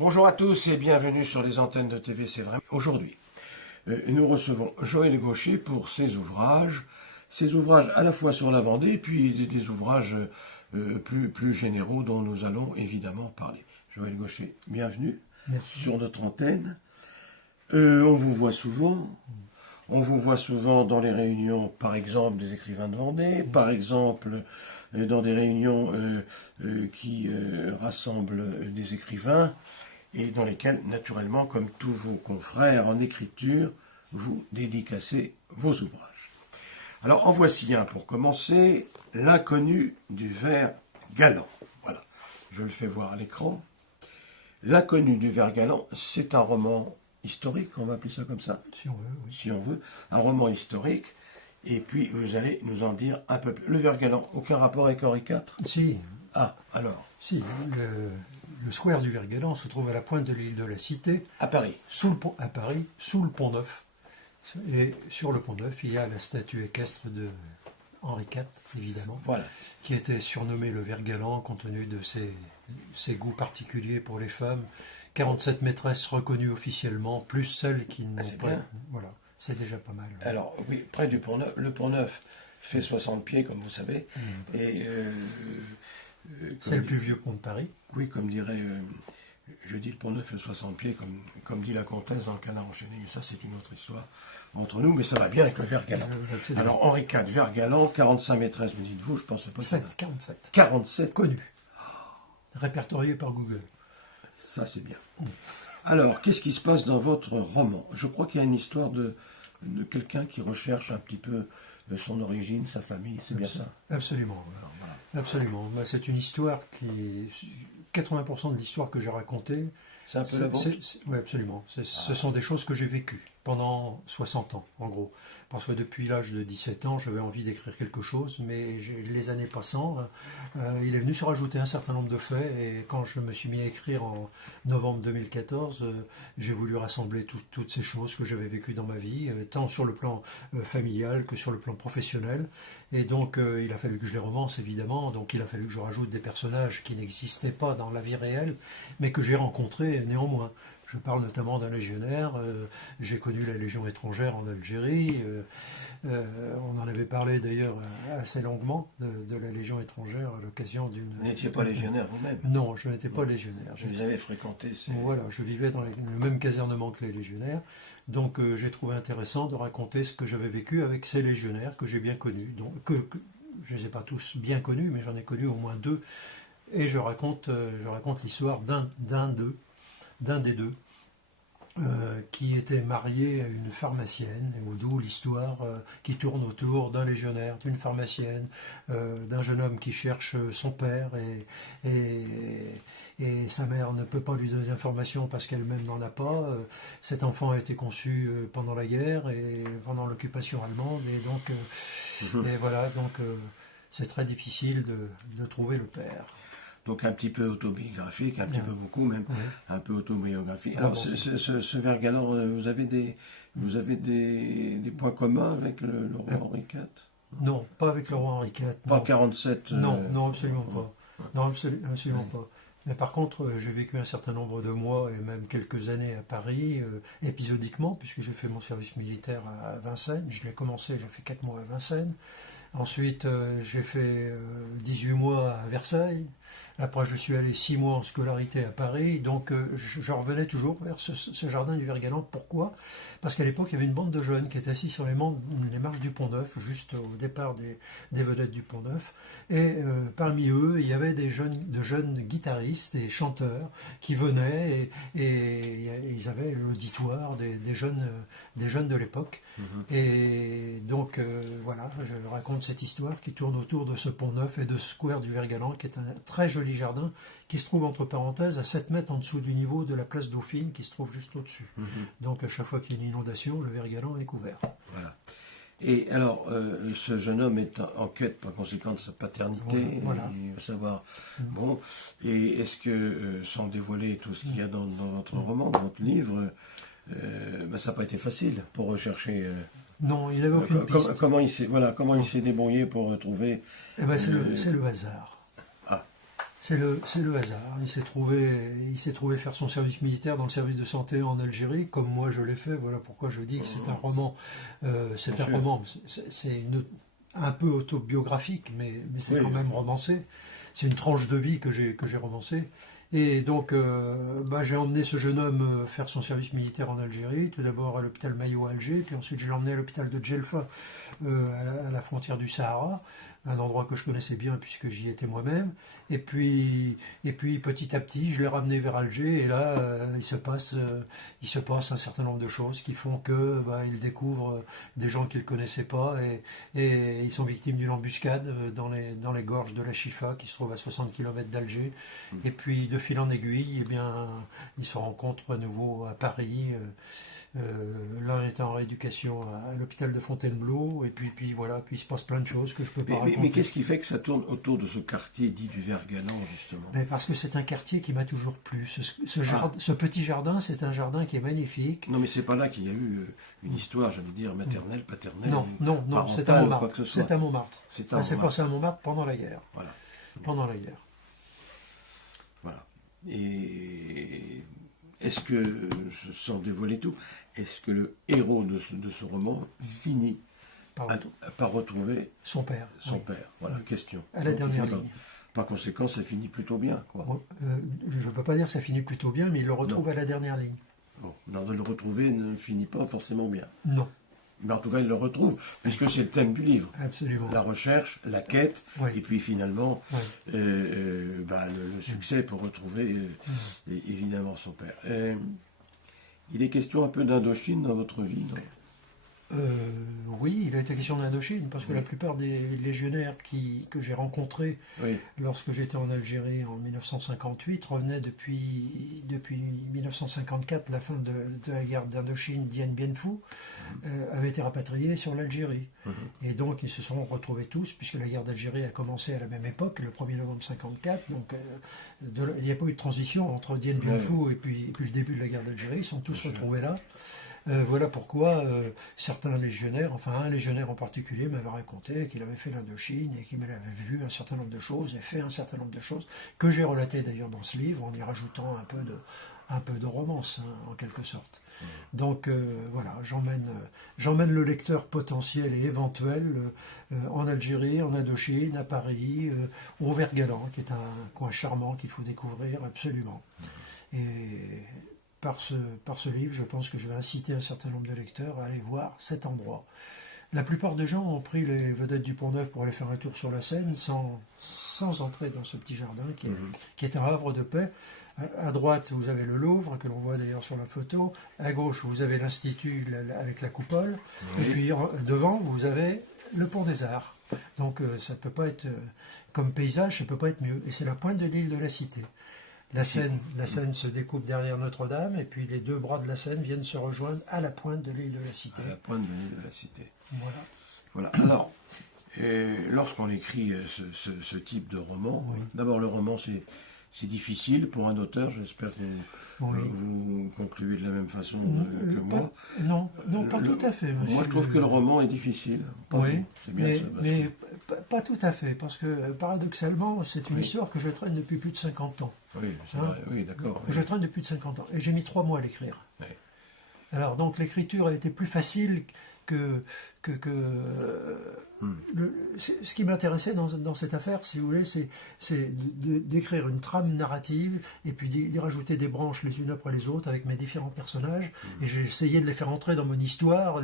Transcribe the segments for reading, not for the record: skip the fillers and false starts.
Bonjour à tous et bienvenue sur les antennes de TV C'est Vrai. Aujourd'hui, nous recevons Joël Gaucher pour ses ouvrages à la fois sur la Vendée et puis des ouvrages plus généraux dont nous allons évidemment parler. Joël Gaucher, bienvenue. Merci. Sur notre antenne. On vous voit souvent. On vous voit souvent dans les réunions, par exemple, des écrivains de Vendée, par exemple, dans des réunions qui rassemblent des écrivains, et dans lesquelles, naturellement, comme tous vos confrères en écriture, vous dédicacez vos ouvrages. Alors, en voici un pour commencer, L'inconnu du ver galant. Voilà, je le fais voir à l'écran. L'inconnu du ver galant, c'est un roman historique, on va appeler ça comme ça. Si on veut, oui. Si on veut, un roman historique. Et puis, vous allez nous en dire un peu plus. Le ver galant, aucun rapport avec Henri IV? Si. Ah, alors. Si, le square du Ver-Galant se trouve à la pointe de l'île de la Cité, À Paris. à Paris, sous le Pont-Neuf. Et sur le Pont-Neuf, il y a la statue équestre de Henri IV, évidemment, Voilà. qui était surnommé le Ver-Galant compte tenu de ses goûts particuliers pour les femmes. 47 maîtresses reconnues officiellement, plus celles qui n'ont c'est pas. bien. Voilà, c'est déjà pas mal. Alors, oui, près du Pont-Neuf. Le Pont-Neuf fait 60 pieds, comme vous savez. Et C'est le plus vieux pont de Paris. oui, comme dirait, je dis le Pont-Neuf fait 60 pieds, comme dit la comtesse dans le Canard enchaîné, mais ça c'est une autre histoire entre nous, mais ça va bien avec le ver galant. Absolument. Alors Henri IV, ver galant, 45 maîtresses, vous dites-vous, je pensais pas ça. 47. 47, Connu. Répertorié par Google. ça c'est bien. Alors, qu'est-ce qui se passe dans votre roman? Je crois qu'il y a une histoire de quelqu'un qui recherche un petit peu son origine, sa famille, c'est bien ça? Absolument. Alors, voilà. Absolument. Bah, c'est une histoire qui. 80% de l'histoire que j'ai racontée. C'est un peu la vôtre? Oui, absolument. Ce sont des choses que j'ai vécues pendant 60 ans, en gros. Parce que depuis l'âge de 17 ans, j'avais envie d'écrire quelque chose, mais les années passant, il est venu se rajouter un certain nombre de faits. Et quand je me suis mis à écrire en novembre 2014, j'ai voulu rassembler toutes ces choses que j'avais vécues dans ma vie, tant sur le plan familial que sur le plan professionnel. Et donc, il a fallu que je les romance, évidemment. Donc, il a fallu que je rajoute des personnages qui n'existaient pas dans la vie réelle, mais que j'ai rencontrés néanmoins. Je parle notamment d'un légionnaire. J'ai connu la Légion étrangère en Algérie. On en avait parlé d'ailleurs assez longuement de la Légion étrangère à l'occasion d'une... Vous n'étiez pas légionnaire vous-même? Non, je n'étais pas légionnaire. Je les avais fréquentés. Voilà, je vivais dans le même casernement que les légionnaires. Donc j'ai trouvé intéressant de raconter ce que j'avais vécu avec ces légionnaires que j'ai bien connus. Donc, je ne les ai pas tous bien connus, mais j'en ai connu au moins deux. Et je raconte l'histoire d'un des deux, qui était marié à une pharmacienne, d'où l'histoire qui tourne autour d'un légionnaire, d'une pharmacienne, d'un jeune homme qui cherche son père et sa mère ne peut pas lui donner d'informations parce qu'elle-même n'en a pas. Cet enfant a été conçu pendant la guerre et pendant l'occupation allemande, et donc et voilà, donc c'est très difficile de trouver le père. Donc un petit peu autobiographique, un petit peu beaucoup même, un peu autobiographique. Alors ce ver galant, vous avez des points communs avec le roi Henri IV? Non, pas avec le roi Henri IV. Pas Non. 47? Non, absolument pas. Non, absolument pas. Mais par contre, j'ai vécu un certain nombre de mois et même quelques années à Paris, épisodiquement, puisque j'ai fait mon service militaire à Vincennes. J'ai fait 4 mois à Vincennes. Ensuite, j'ai fait 18 mois à Versailles. Après, je suis allé 6 mois en scolarité à Paris. Donc, je revenais toujours vers ce jardin du Ver-Galant. Pourquoi? Parce qu'à l'époque, il y avait une bande de jeunes qui étaient assis sur les marches du Pont-Neuf, juste au départ des vedettes du Pont-Neuf. Et parmi eux, il y avait de jeunes guitaristes et chanteurs qui venaient et ils avaient l'auditoire des jeunes de l'époque. Et donc, voilà, je raconte cette histoire qui tourne autour de ce Pont-Neuf et de ce square du Ver-Galant, qui est un très joli jardin qui se trouve entre parenthèses à 7 mètres en dessous du niveau de la place Dauphine, qui se trouve juste au-dessus. Donc à chaque fois qu'il y a une inondation, le Ver-Galant est couvert. Voilà. Et alors, ce jeune homme est en quête par conséquent de sa paternité, voilà. Il veut savoir. Bon, et est-ce que, sans dévoiler tout ce qu'il y a dans votre roman, dans votre livre, ça n'a pas été facile pour rechercher... Non, il n'avait aucune piste. Comment il s'est débrouillé pour retrouver... Eh ben, c'est le hasard. Ah. C'est le hasard. Il s'est trouvé faire son service militaire dans le service de santé en Algérie, comme moi je l'ai fait. Voilà pourquoi je dis que c'est un roman. C'est un roman. C'est un peu autobiographique, mais c'est quand même romancé. C'est une tranche de vie que j'ai romancée. Et donc, j'ai emmené ce jeune homme faire son service militaire en Algérie, tout d'abord à l'hôpital Mayo à Alger, puis ensuite je l'ai emmené à l'hôpital de Djelfa, à la frontière du Sahara, un endroit que je connaissais bien puisque j'y étais moi-même. Et puis petit à petit, je l'ai ramené vers Alger, et là, il se passe un certain nombre de choses qui font que il découvre des gens qu'il ne connaissait pas, et ils sont victimes d'une embuscade dans les gorges de la Chifa, qui se trouve à 60 km d'Alger. Et puis, de fil en aiguille, ils se rencontrent à nouveau à Paris. L'un était en rééducation à l'hôpital de Fontainebleau, et puis voilà, puis il se passe plein de choses que je peux pas raconter. Mais qu'est-ce qui fait que ça tourne autour de ce quartier dit du Vergalan, justement? Parce que c'est un quartier qui m'a toujours plu. Ce petit jardin, c'est un jardin qui est magnifique. Non, mais c'est pas là qu'il y a eu une histoire, j'allais dire, maternelle, paternelle. Non, c'est à Montmartre. C'est à Montmartre. C'est c'est passé à Montmartre pendant la guerre. Voilà. Pendant la guerre. Voilà. Et est-ce que, sans dévoiler tout, est-ce que le héros de ce roman finit par retrouver son père? Voilà, question. À la dernière ligne. Par conséquent, ça finit plutôt bien, quoi. Je ne peux pas dire que ça finit plutôt bien, mais il le retrouve à la dernière ligne. Bon, alors de le retrouver ne finit pas forcément bien. Non. Mais en tout cas, il le retrouve, puisque c'est le thème du livre. Absolument. La recherche, la quête, et puis finalement, le succès pour retrouver évidemment son père. Il est question un peu d'Indochine dans votre vie, non? Oui, il a été question d'Indochine, parce que la plupart des légionnaires que j'ai rencontrés lorsque j'étais en Algérie en 1958 revenaient depuis 1954, la fin de la guerre d'Indochine, Dien Bien Phu, avaient été rapatriés sur l'Algérie. Et donc ils se sont retrouvés tous, puisque la guerre d'Algérie a commencé à la même époque, le 1er novembre 1954, donc il n'y a pas eu de transition entre Dien Bien Phu et puis le début de la guerre d'Algérie, ils sont tous retrouvés là. Voilà pourquoi certains légionnaires, enfin un légionnaire en particulier, m'avait raconté qu'il avait fait l'Indochine et qu'il avait vu un certain nombre de choses et fait un certain nombre de choses que j'ai relatées d'ailleurs dans ce livre, en y rajoutant un peu de romance, en quelque sorte. Donc voilà, j'emmène le lecteur potentiel et éventuel en Algérie, en Indochine, à Paris, au Vergalan, qui est un coin charmant qu'il faut découvrir absolument. Et par ce livre, je pense que je vais inciter un certain nombre de lecteurs à aller voir cet endroit. La plupart des gens ont pris les vedettes du Pont-Neuf pour aller faire un tour sur la Seine sans entrer dans ce petit jardin qui est un havre de paix. À droite, vous avez le Louvre, que l'on voit d'ailleurs sur la photo. À gauche, vous avez l'Institut avec la coupole. Et puis devant, vous avez le Pont des Arts. Donc ça ne peut pas être, comme paysage, ça ne peut pas être mieux. Et c'est la pointe de l'île de la Cité. La Seine se découpe derrière Notre-Dame, et puis les deux bras de la Seine viennent se rejoindre à la pointe de l'île de la Cité. À la pointe de l'île de la Cité. Voilà. Alors, lorsqu'on écrit ce type de roman, d'abord le roman c'est difficile pour un auteur, j'espère que vous concluez de la même façon que moi. Non, pas tout à fait. Moi je trouve que le roman est difficile. C'est bien mais pas tout à fait, parce que paradoxalement, c'est une histoire que je traîne depuis plus de 50 ans. Oui, c'est vrai, oui, d'accord. Je traîne depuis de 50 ans, et j'ai mis 3 mois à l'écrire. Oui. Alors donc l'écriture a été plus facile ce qui m'intéressait dans cette affaire, si vous voulez, c'est d'écrire une trame narrative et puis d'y rajouter des branches les unes après les autres avec mes différents personnages. Et j'ai essayé de les faire entrer dans mon histoire,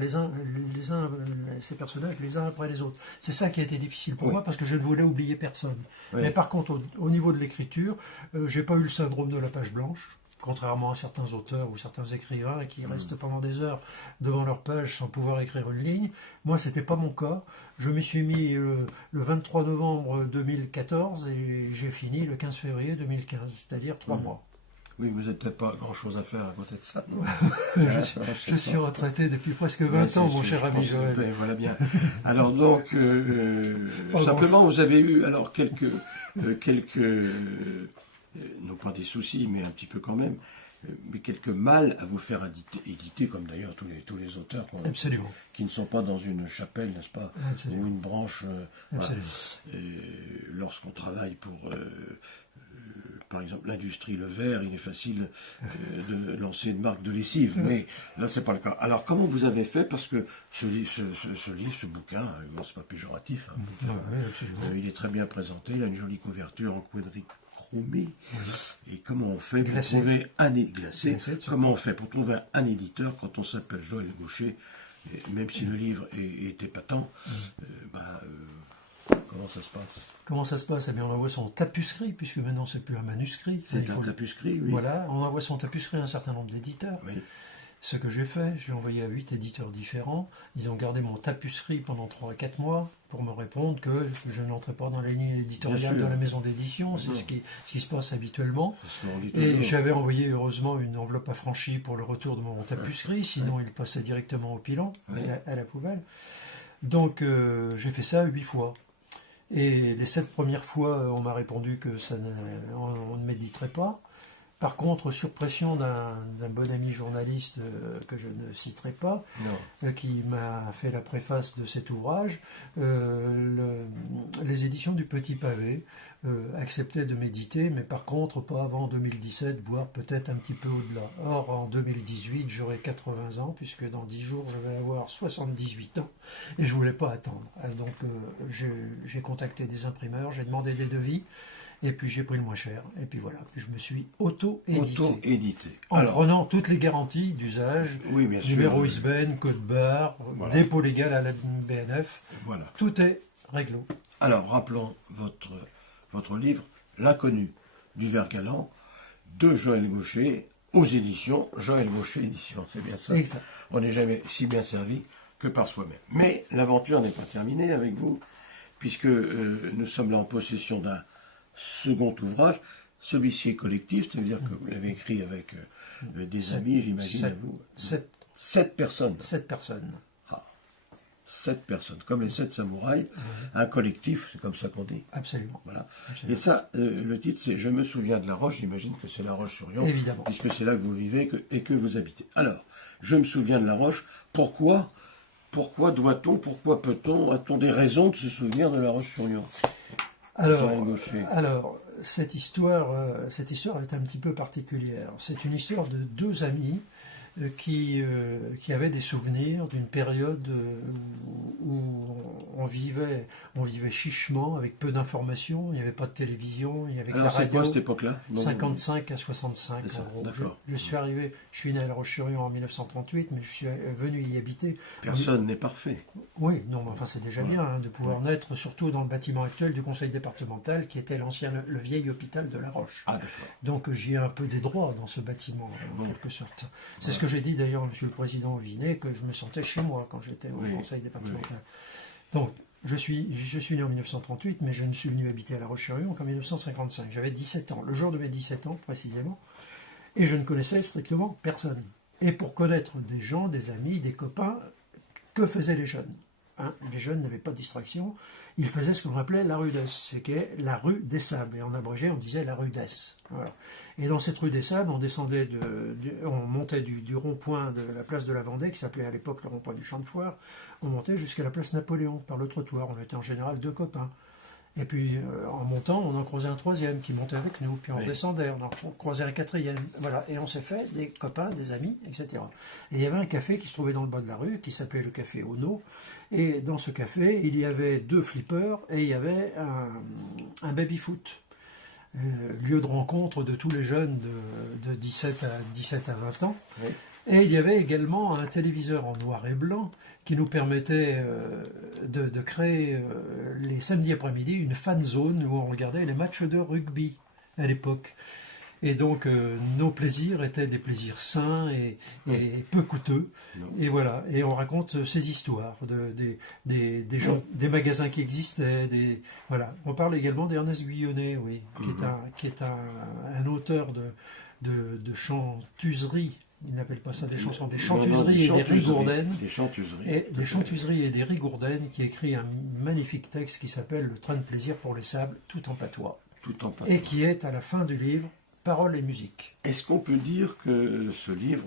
ces personnages les uns après les autres. C'est ça qui a été difficile pour moi, parce que je ne voulais oublier personne. Mais par contre, au niveau de l'écriture, j'ai pas eu le syndrome de la page blanche. Contrairement à certains auteurs ou certains écrivains qui restent pendant des heures devant leur page sans pouvoir écrire une ligne. Moi, c'était pas mon cas. Je m'y suis mis le 23 novembre 2014 et j'ai fini le 15 février 2015, c'est-à-dire 3 mois. Oui, vous n'avez peut-être pas grand-chose à faire à côté de ça. Je suis retraité depuis presque 20 ans, mon cher ami Joël. Voilà bien. Alors donc, simplement, vous avez eu alors quelques non pas des soucis, mais un petit peu quand même, mais quelques mal à vous faire éditer comme d'ailleurs tous les auteurs qui ne sont pas dans une chapelle, n'est-ce pas, ou une branche. Voilà. Lorsqu'on travaille pour par exemple, l'industrie, le verre, il est facile de lancer une marque de lessive, mais là, c'est pas le cas. Alors, comment vous avez fait? Parce que ce livre, ce bouquin, bon, c'est pas péjoratif, hein, Ah, oui, absolument. il est très bien présenté, il a une jolie couverture en quadrichromie. Et comment on fait pour Glacé. trouver glacé, Glacé, comment on fait pour trouver un éditeur quand on s'appelle Joël Gaucher, et même si le livre est épatant, comment ça se passe? Comment ça se passe? Eh bien, on envoie son tapuscrit, puisque maintenant c'est plus un manuscrit. C'est un tapuscrit, oui. Voilà, on envoie son tapuscrit à un certain nombre d'éditeurs. Oui. Ce que j'ai fait, je l'ai envoyé à 8 éditeurs différents. Ils ont gardé mon tapuscrit pendant 3 à 4 mois pour me répondre que je n'entrais pas dans la ligne éditoriale de la maison d'édition. C'est ce qui se passe habituellement. Et j'avais envoyé heureusement une enveloppe affranchie pour le retour de mon tapuscrit, sinon il passait directement au pilon, à la poubelle. Donc j'ai fait ça 8 fois. Et les 7 premières fois, on m'a répondu que on ne m'éditerait pas. Par contre, sur pression d'un bon ami journaliste que je ne citerai pas, qui m'a fait la préface de cet ouvrage, les éditions du Petit Pavé acceptaient de m'éditer, mais par contre pas avant 2017, voire peut-être un petit peu au-delà. Or, en 2018, j'aurai 80 ans, puisque dans 10 jours, je vais avoir 78 ans, et je ne voulais pas attendre. Donc, j'ai contacté des imprimeurs, j'ai demandé des devis, et puis j'ai pris le moins cher, et puis voilà, je me suis auto-édité. En prenant toutes les garanties d'usage, numéro ISBN, code barre, dépôt légal à la BNF, tout est réglo. Alors, rappelons votre livre, L'inconnu du ver galant, de Joël Gaucher, aux éditions Joël Gaucher Éditions, c'est bien ça. Exact. On n'est jamais si bien servi que par soi-même. Mais l'aventure n'est pas terminée avec vous, puisque nous sommes là en possession d'un second ouvrage. Celui-ci est collectif, c'est-à-dire que vous l'avez écrit avec des amis, j'imagine, à vous. 7 personnes. 7 personnes. 7 personnes, comme les 7 samouraïs, un collectif, c'est comme ça qu'on dit. Absolument. Voilà. Absolument. Et ça, le titre, c'est Je me souviens de la Roche, j'imagine que c'est la Roche-sur-Yon, évidemment, puisque c'est là que vous vivez et que vous habitez. Alors, je me souviens de la Roche, pourquoi doit-on, pourquoi peut-on, a-t-on des raisons de se souvenir de la Roche-sur-Yon? Alors, cette histoire est un petit peu particulière. C'est une histoire de 2 amis qui avaient des souvenirs d'une période où on vivait chichement, avec peu d'informations, il n'y avait pas de télévision, il y avait que la radio. Alors c'est quoi cette époque-là? 55 à 65 en gros. Je suis né à La Roche-sur-Yon en 1938, mais je suis venu y habiter. Personne n'est parfait. Oui, non, mais enfin c'est déjà bien de pouvoir naître, surtout dans le bâtiment actuel du conseil départemental, qui était le vieil hôpital de La Roche. Ah, d'accord. Donc j'y ai un peu des droits dans ce bâtiment, en quelque sorte. C'est ce que j'ai dit d'ailleurs à M. le Président Vinet, que je me sentais chez moi quand j'étais au conseil départemental. Donc, je suis né en 1938, mais je ne suis venu habiter à La Roche-sur-Yon qu'en 1955. J'avais 17 ans, le jour de mes 17 ans précisément, et je ne connaissais strictement personne. Et pour connaître des gens, des amis, des copains, que faisaient les jeunes? Les jeunes n'avaient pas de distraction, ils faisaient ce qu'on appelait la rudesse, ce qui est la rue des Sables, et en abrégé on disait la rudesse. Voilà. Et dans cette rue des Sables, on montait du rond-point de la place de la Vendée, qui s'appelait à l'époque le rond-point du Champ de Foire, on montait jusqu'à la place Napoléon, par le trottoir, on était en général 2 copains. Et puis en montant, on en croisait un 3e qui montait avec nous, puis on descendait, on en croisait un 4e, voilà, et on s'est fait des copains, des amis, etc. Et il y avait un café qui se trouvait dans le bas de la rue, qui s'appelait le café Ono, et dans ce café, il y avait 2 flippers, et il y avait un baby-foot, lieu de rencontre de tous les jeunes de 17 à 20 ans. Oui. Et il y avait également un téléviseur en noir et blanc qui nous permettait de créer les samedis après-midi une fan zone où on regardait les matchs de rugby à l'époque. Et donc nos plaisirs étaient des plaisirs sains et peu coûteux. Et voilà. Et on raconte ces histoires des gens, des magasins qui existaient. Voilà. On parle également d'Ernest Guyonnet, oui, qui est un auteur de chantuseries. Il n'appelle pas ça des chansons, des chantuseries et des rigourdaines. Des chantuseries et des rigourdaines, qui écrit un magnifique texte qui s'appelle Le train de plaisir pour les sables, tout en patois. Et qui est à la fin du livre, paroles et musique. Est-ce qu'on peut dire que ce livre,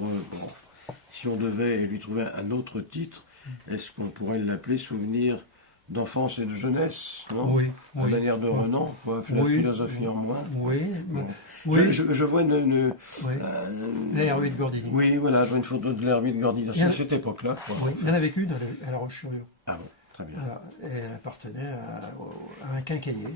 si on devait lui trouver un autre titre, est-ce qu'on pourrait l'appeler Souvenirs d'enfance et de jeunesse, non? Oui. La manière de Renan, quoi, la philosophie en moi. Oui. Oui. Je vois Oui. La R8 Gordini. oui, voilà, je vois une photo de l'Herbie de Gordini. C'est cette époque-là, quoi. Oui, il y en avait qu'une à La Roche-sur-Yon. Ah bon, très bien. Voilà. Et elle appartenait à un quincaillier.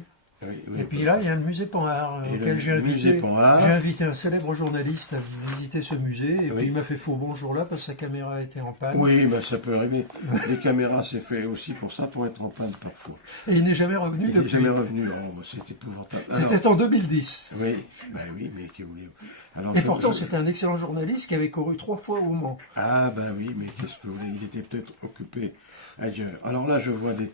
Oui, oui, Et puis là, il y a le musée Panhard, Et auquel le musée Panhard. j'ai invité un célèbre journaliste à visiter ce musée. Et Oui. puis il m'a fait faux bonjour là parce que sa caméra était en panne. Oui, ben ça peut arriver. Les caméras, c'est fait aussi pour ça, pour être en panne parfois. Et il n'est jamais revenu Il n'est depuis. jamais revenu. Oh, bah, c'est épouvantable. Alors, C'était en 2010. oui, ben oui, mais que voulez-vous. Alors, Et pourtant, c'était un excellent journaliste qui avait couru 3 fois au Mans. Ah ben oui, mais qu'est-ce que vous voulez, il était peut-être occupé ailleurs. Alors là, je vois des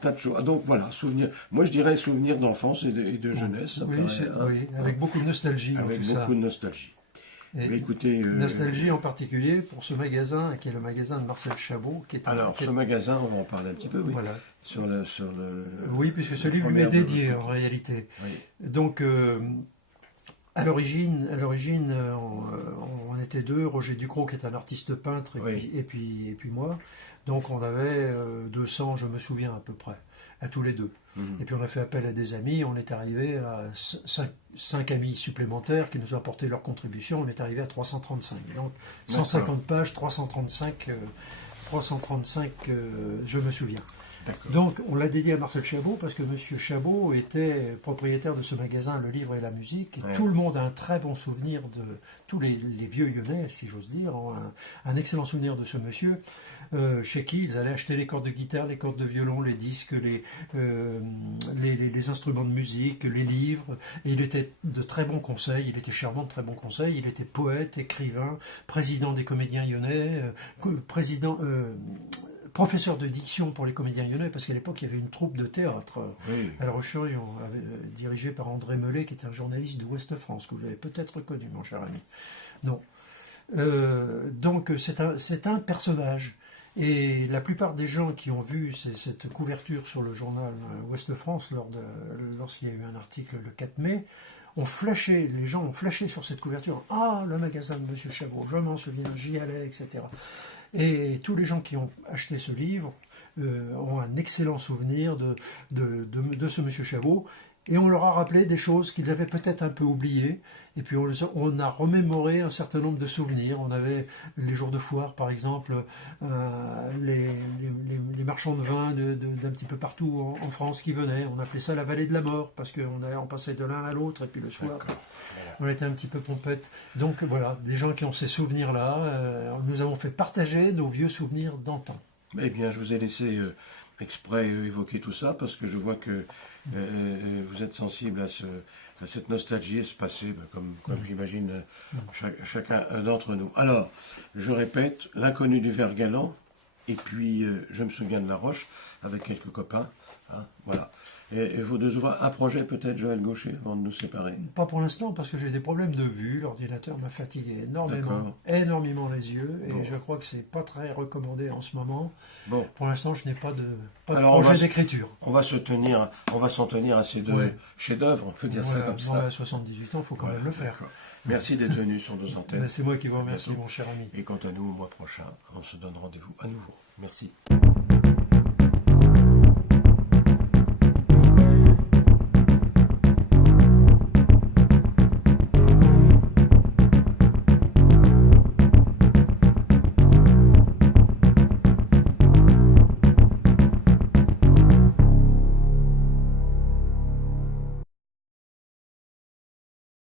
tas de choses. Ah, donc voilà, souvenirs. Moi, je dirais souvenirs d'enfance et de jeunesse. Ça Oui, paraît, hein. oui, avec beaucoup de nostalgie dans Avec tout beaucoup ça. de nostalgie. Et Mais écoutez, nostalgie en particulier pour ce magasin qui est le magasin de Marcel Chabot. Qui est alors, ce magasin, on va en parler un petit peu, oui. Voilà. Sur le Oui, puisque ce livre lui première est dédié de- en réalité. Oui. Donc, à l'origine, on était deux, Roger Ducrot qui est un artiste peintre Oui. et puis moi. Donc on avait 200, je me souviens à peu près, à tous les deux. Mhm. Et puis on a fait appel à des amis, on est arrivé à 5 amis supplémentaires qui nous ont apporté leur contribution, on est arrivé à 335. Donc 150 pages, 335, je me souviens. D'accord. Donc, on l'a dédié à Marcel Chabot parce que M. Chabot était propriétaire de ce magasin, Le Livre et la Musique. Et Ouais. tout le monde a un très bon souvenir de tous les vieux Lyonnais, si j'ose dire, ont un excellent souvenir de ce monsieur, chez qui ils allaient acheter les cordes de guitare, les cordes de violon, les disques, les instruments de musique, les livres. Et il était de très bons conseils, il était charmant de très bons conseils. Il était poète, écrivain, président des comédiens lyonnais, professeur de diction pour les comédiens lyonnais, parce qu'à l'époque, il y avait une troupe de théâtre Oui. à La Roche-sur-Yon, dirigée par André Mellet, qui est un journaliste de Ouest France, que vous avez peut-être reconnu, mon cher ami. Non. Donc, c'est un personnage. Et la plupart des gens qui ont vu cette couverture sur le journal Ouest France, lorsqu'il y a eu un article le 4 mai, les gens ont flashé sur cette couverture. Ah, le magasin de M. Chabot, je m'en souviens, j'y allais, etc. Et tous les gens qui ont acheté ce livre ont un excellent souvenir de ce monsieur Chabot. Et on leur a rappelé des choses qu'ils avaient peut-être un peu oubliées. Et puis on a remémoré un certain nombre de souvenirs. On avait les jours de foire, par exemple, les marchands de vin d'un petit peu partout en France qui venaient. On appelait ça la vallée de la mort, parce qu'on passait de l'un à l'autre, et puis le soir, on était un petit peu pompette. Donc voilà, des gens qui ont ces souvenirs-là. Nous avons fait partager nos vieux souvenirs d'antan. Eh bien, je vous ai laissé exprès évoquer tout ça parce que je vois que vous êtes sensible à cette nostalgie, à ce passé, comme j'imagine chacun d'entre nous. Alors, je répète, l'inconnu du Vert Galant, et puis je me souviens de La Roche, avec quelques copains. Hein, voilà. Et vos deux ouvrages, un projet peut-être, Joël Gaucher, avant de nous séparer? Pas pour l'instant, parce que j'ai des problèmes de vue. L'ordinateur m'a fatigué énormément les yeux, et je crois que c'est pas très recommandé en ce moment. Bon. Pour l'instant, je n'ai pas de projet d'écriture. On va s'en tenir à ces deux chefs-d'œuvre, on peut dire ça comme ça. À 78 ans, il faut quand même le faire. Merci d'être venu sur nos antennes. C'est moi qui vous remercie, mon cher ami. Et quant à nous, au mois prochain, on se donne rendez-vous à nouveau. Merci.